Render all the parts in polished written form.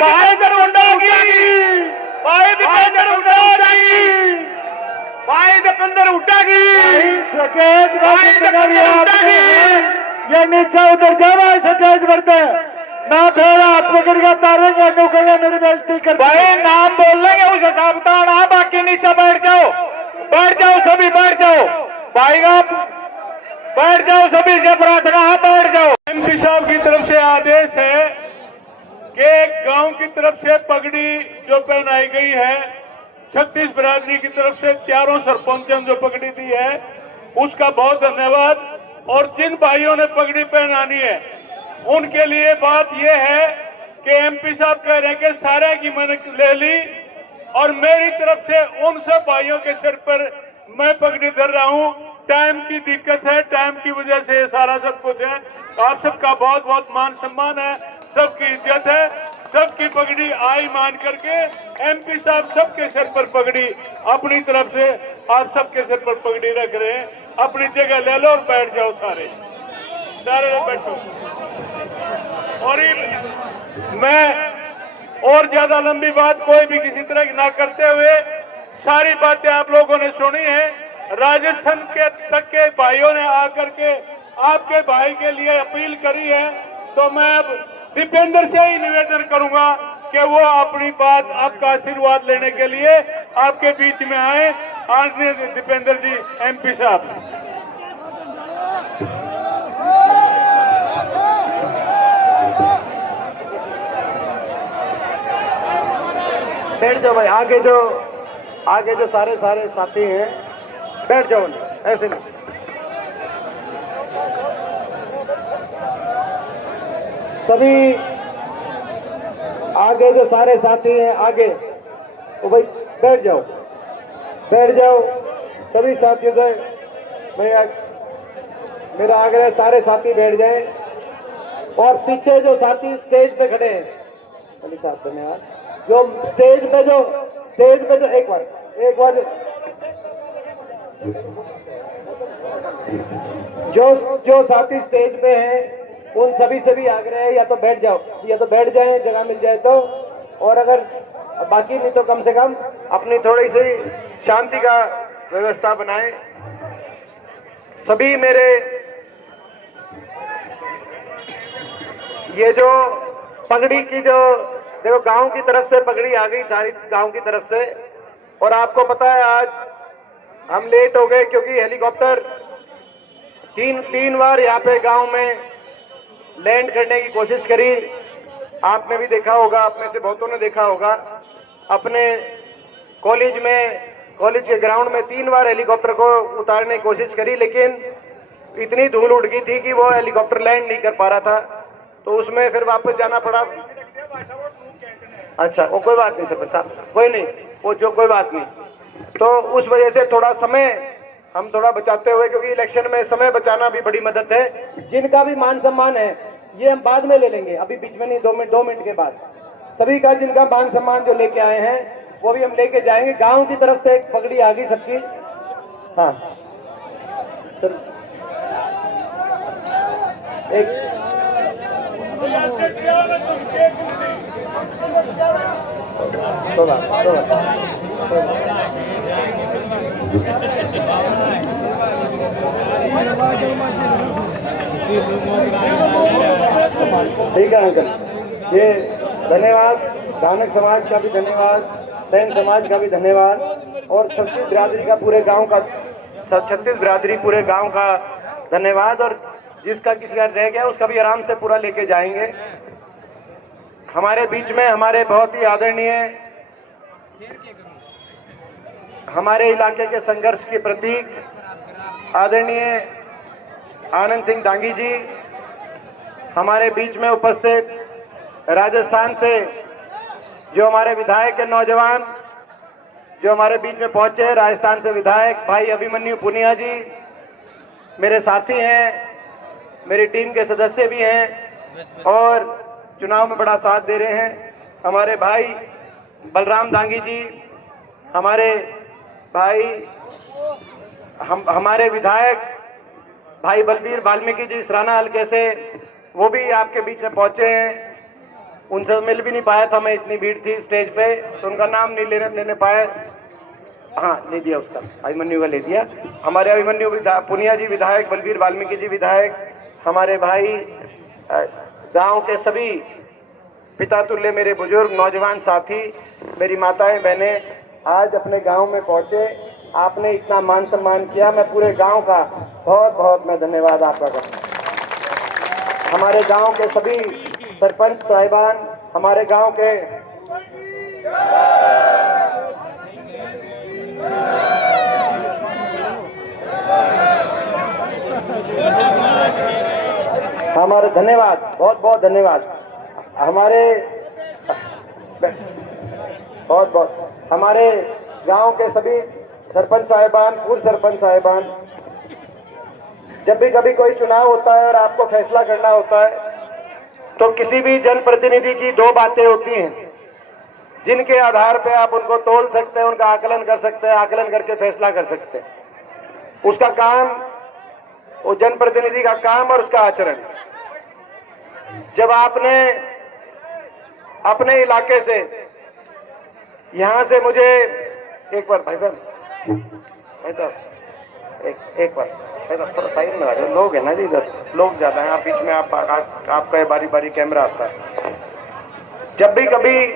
भाई दरउंडा की, भाई दीपेंद्र हुड्डा की, भाई दीपेंद्र हुड्डा की, सकेत ये नीचे उतर जावा सकेत करते ना फिर हाथ पकड़ के तारेंगे नुकेगा मेरी बेइज्जती कर। भाई नाम बोल लेंगे उस हिसाब का ना, बाकी नीचे बैठ जाओ, बैठ जाओ सभी, बैठ जाओ भाई, आप बैठ जाओ सभी से प्रार्थना है, बैठ जाओ। एमपी साहब की तरफ से आदेश है कि गांव की तरफ से पगड़ी जो पहनाई गई है, 36 बिरादरी की तरफ से चारों सरपंचों जो पगड़ी दी है उसका बहुत धन्यवाद। और जिन भाइयों ने पगड़ी पहनानी है उनके लिए बात यह है कि एमपी साहब कह रहे हैं कि सारे की मैंने ले ली और मेरी तरफ से उन सब भाइयों के सिर पर मैं पगड़ी धर रहा हूं। टाइम की दिक्कत है, टाइम की वजह से सारा सब कुछ है। आप सबका बहुत बहुत मान सम्मान है, सबकी इज्जत है, सबकी पगड़ी आई मान करके एमपी साहब सबके सिर पर पगड़ी अपनी तरफ से आप सबके सिर पर पगड़ी रख रहे हैं। अपनी जगह ले लो और बैठ जाओ, सारे सारे बैठो। और मैं और ज्यादा लंबी बात कोई भी किसी तरह की ना करते हुए, सारी बातें आप लोगों ने सुनी है। राजस्थान के तक के भाइयों ने आकर के आपके भाई के लिए अपील करी है, तो मैं अब दीपेंद्र से ही निवेदन करूंगा कि वो अपनी बात, आपका आशीर्वाद लेने के लिए आपके बीच में आए। आदरणीय दीपेंद्र जी एमपी साहब। बैठ जाओ भाई, आगे जो सारे साथी हैं बैठ जाओ, ऐसे नहीं। सभी आगे जो सारे साथी हैं आगे, तो भाई बैठ जाओ सभी साथियों से मैं मेरा आग्रह, सारे साथी बैठ जाएं। और पीछे जो साथी स्टेज पे खड़े हैं, अली साहब धन्यवाद, जो स्टेज पे जो एक बार जो साथी स्टेज पे हैं उन सभी से भी आग्रह है या तो बैठ जाएं जगह मिल जाए तो, और अगर बाकी नहीं तो कम से कम अपनी थोड़ी सी शांति का व्यवस्था बनाएं। सभी मेरे ये जो पगड़ी की जो देखो गांव की तरफ से पगड़ी आ गई, सारी गांव की तरफ से। और आपको पता है आज हम लेट हो गए क्योंकि हेलीकॉप्टर तीन बार यहाँ पे गांव में लैंड करने की कोशिश करी। आपने भी देखा होगा, आप में से बहुतों ने देखा होगा, अपने कॉलेज के ग्राउंड में 3 बार हेलीकॉप्टर को उतारने की कोशिश करी, लेकिन इतनी धूल उड़ गई थी कि वो हेलीकॉप्टर लैंड नहीं कर पा रहा था, तो उसमें फिर वापस जाना पड़ा। अच्छा, वो कोई बात नहीं सर साहब, कोई नहीं, वो जो कोई बात नहीं। तो उस वजह से थोड़ा समय हम थोड़ा बचाते हुए, क्योंकि इलेक्शन में समय बचाना भी बड़ी मदद है। जिनका भी मान सम्मान है ये हम बाद में ले लेंगे, अभी बीच में नहीं, 2 मिनट के बाद सभी का जिनका मान सम्मान जो लेके आए हैं वो भी हम लेके जाएंगे। गांव की तरफ से एक पगड़ी आ गई सबकी। हाँ सर, एक ठीक है अंकल, ये धन्यवाद, धानक समाज का भी धन्यवाद, सैन समाज का भी धन्यवाद, और 36 बिरादरी का पूरे गांव का 36 बिरादरी पूरे गांव का धन्यवाद। और जिसका किसी का रह गया उसका भी आराम से पूरा लेके जाएंगे। हमारे बीच में हमारे बहुत ही आदरणीय हमारे इलाके के संघर्ष के प्रतीक आदरणीय आनंद सिंह डांगी जी हमारे बीच में उपस्थित, राजस्थान से जो हमारे विधायक के नौजवान जो हमारे बीच में पहुंचे, राजस्थान से विधायक भाई अभिमन्यु पुनिया जी मेरे साथी हैं, मेरी टीम के सदस्य भी हैं और चुनाव में बड़ा साथ दे रहे हैं। हमारे भाई बलराम दांगी जी, हमारे भाई हमारे विधायक भाई बलबीर वाल्मीकि जी सराना हल्के से, वो भी आपके बीच में पहुंचे हैं। उनसे मिल भी नहीं पाया था मैं, इतनी भीड़ थी स्टेज पे, तो उनका नाम नहीं लेने पाए। हाँ, ले दिया उसका, अभिमन्यु का ले दिया। हमारे अभिमन्यु पुनिया जी विधायक, बलवीर वाल्मीकि जी विधायक, हमारे भाई, गांव के सभी पिता तुल्य मेरे बुजुर्ग नौजवान साथी, मेरी माताएं बहनें आज अपने गांव में पहुंचे, आपने इतना मान सम्मान किया, मैं पूरे गांव का बहुत बहुत मैं धन्यवाद आपका करता हूं। हमारे गांव के सभी सरपंच साहिबान, हमारे गांव के हमारे धन्यवाद, बहुत बहुत धन्यवाद। हमारे बहुत बहुत हमारे गांव के सभी सरपंच साहिबान, पूर्व सरपंच साहिबान, जब भी कभी कोई चुनाव होता है और आपको फैसला करना होता है तो किसी भी जनप्रतिनिधि की दो बातें होती हैं जिनके आधार पे आप उनको तोल सकते हैं, उनका आकलन कर सकते हैं, आकलन करके फैसला कर सकते हैं। उसका काम, वो जनप्रतिनिधि का काम और उसका आचरण। जब आपने अपने इलाके से, यहां से मुझे एक बार भाई साहब एक बार थोड़ा साइड में आ जाओ, लोग है ना जी, इधर लोग ज्यादा हैं, आप बीच में आपका बारी बारी कैमरा आता है। जब भी कभी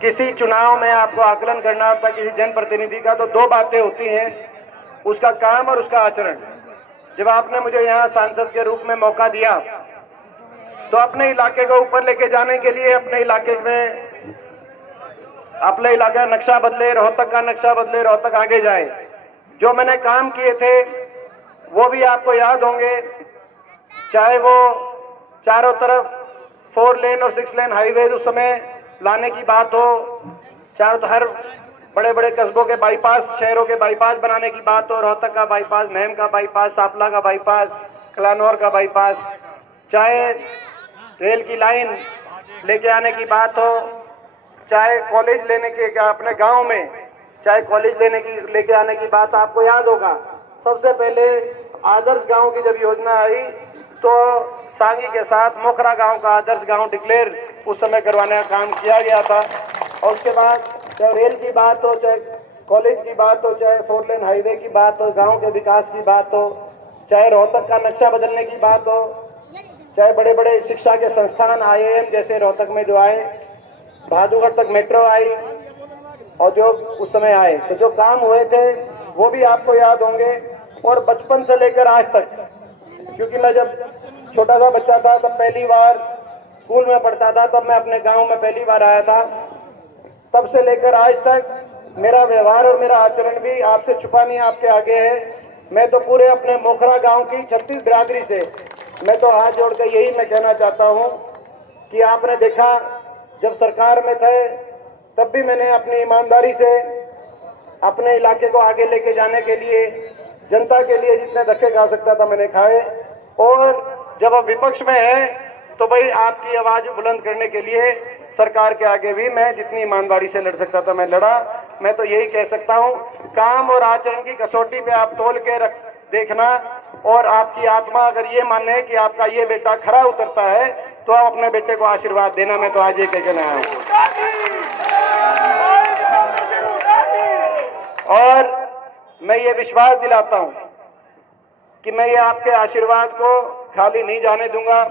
किसी चुनाव में आपको आकलन करना होता है किसी जनप्रतिनिधि का, तो दो बातें होती हैं, उसका काम और उसका आचरण। जब आपने मुझे यहाँ सांसद के रूप में मौका दिया तो अपने इलाके को ऊपर लेके जाने के लिए अपने इलाके का नक्शा बदले, रोहतक का नक्शा बदले, रोहतक आगे जाए। जो मैंने काम किए थे वो भी आपको याद होंगे, चाहे वो चारों तरफ 4 लेन और 6 लेन हाईवे उस समय लाने की बात हो, चारों तो हर बड़े बड़े कस्बों के बाईपास, शहरों के बाईपास बनाने की बात हो, रोहतक का बाईपास, महम का बाईपास, सापला का बाईपास, कलानौर का बाईपास, चाहे रेल की लाइन लेके आने की बात हो, चाहे कॉलेज लेने के अपने गांव में, चाहे कॉलेज लेके आने की बात। आपको याद होगा सबसे पहले आदर्श गांव की जब योजना आई तो सांगी के साथ मोखरा गांव का आदर्श गांव डिक्लेयर उस समय करवाने का काम किया गया था। और उसके बाद चाहे रेल की बात हो, चाहे कॉलेज की बात हो, चाहे 4 लेन हाईवे की बात हो, गांव के विकास की बात हो, चाहे रोहतक का नक्शा बदलने की बात हो, चाहे बड़े बड़े शिक्षा के संस्थान IIM जैसे रोहतक में जो आए, बहादुरगढ़ तक मेट्रो आई और जो उस समय आए, तो जो काम हुए थे वो भी आपको याद होंगे। और बचपन से लेकर आज तक, क्योंकि मैं जब छोटा सा बच्चा था तब पहली बार स्कूल में पढ़ता था, तब मैं अपने गांव में पहली बार आया था, तब से लेकर आज तक मेरा व्यवहार और मेरा आचरण भी आपसे छुपा नहीं, आपके आगे है। मैं तो पूरे अपने मोखरा गांव की 36 बिरादरी से मैं तो हाथ जोड़कर यही मैं कहना चाहता हूं कि आपने देखा जब सरकार में थे तब भी मैंने अपनी ईमानदारी से अपने इलाके को आगे लेके जाने के लिए, जनता के लिए जितने धक्के खा सकता था मैंने खाए। और जब अब विपक्ष में है तो भाई आपकी आवाज बुलंद करने के लिए सरकार के आगे भी मैं जितनी ईमानदारी से लड़ सकता था मैं लड़ा। मैं तो यही कह सकता हूं, काम और आचरण की कसौटी पे आप तोल के देखना, और आपकी आत्मा अगर ये माने कि आपका ये बेटा खरा उतरता है तो आप अपने बेटे को आशीर्वाद देना। मैं तो आज ये कहकर आया हूं। और मैं ये विश्वास दिलाता हूं कि मैं ये आपके आशीर्वाद को खाली नहीं जाने दूंगा।